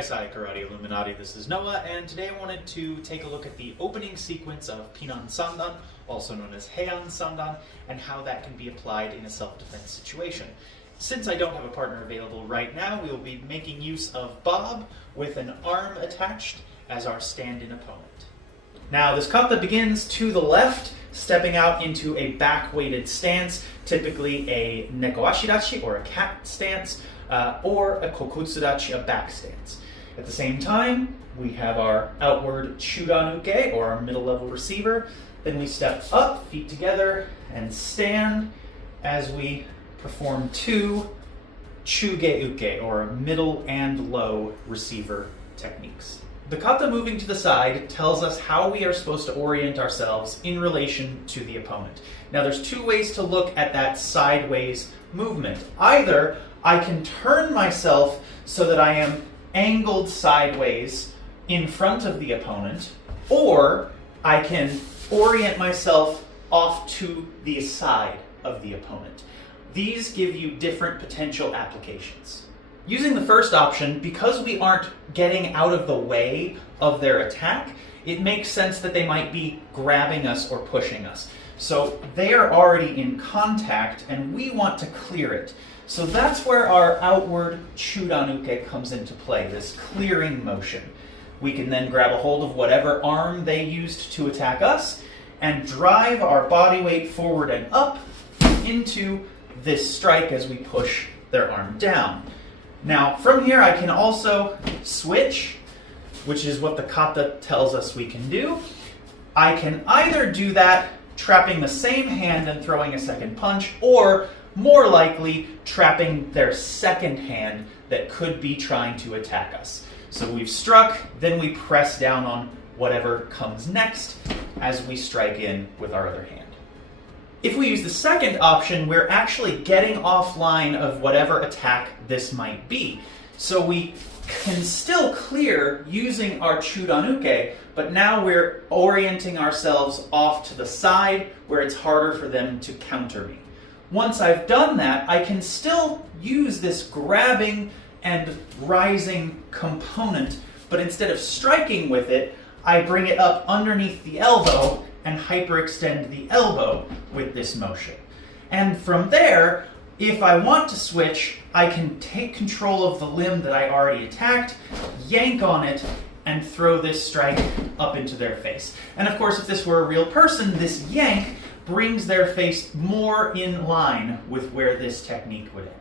Hi Sai Karate Illuminati, this is Noah, and today I wanted to take a look at the opening sequence of Pinan Sandan, also known as Heian Sandan, and how that can be applied in a self-defense situation. Since I don't have a partner available right now, we will be making use of Bob with an arm attached as our stand-in opponent. Now this kata begins to the left, stepping out into a back-weighted stance, typically a neko ashidachi or a cat stance, or a kokutsudachi, a back stance. At the same time, we have our outward chudanuke, or our middle level receiver. Then we step up, feet together, and stand as we perform two chugeuke, or middle and low receiver techniques. The kata moving to the side tells us how we are supposed to orient ourselves in relation to the opponent. Now there's two ways to look at that sideways movement. Either I can turn myself so that I am angled sideways in front of the opponent, or I can orient myself off to the side of the opponent. These give you different potential applications. Using the first option, because we aren't getting out of the way of their attack, it makes sense that they might be grabbing us or pushing us. So they are already in contact and we want to clear it. So that's where our outward chudanuke comes into play, this clearing motion. We can then grab a hold of whatever arm they used to attack us and drive our body weight forward and up into this strike as we push their arm down. Now from here I can also switch, which is what the kata tells us we can do. I can either do that trapping the same hand and throwing a second punch, or more likely trapping their second hand that could be trying to attack us. So we've struck, then we press down on whatever comes next as we strike in with our other hand. If we use the second option, we're actually getting offline of whatever attack this might be. So we can still clear using our chudanuke, but now we're orienting ourselves off to the side where it's harder for them to counter me. Once I've done that, I can still use this grabbing and rising component, but instead of striking with it, I bring it up underneath the elbow and hyperextend the elbow with this motion. And from there, if I want to switch, I can take control of the limb that I already attacked, yank on it, and throw this strike up into their face. And of course, if this were a real person, this yank brings their face more in line with where this technique would end.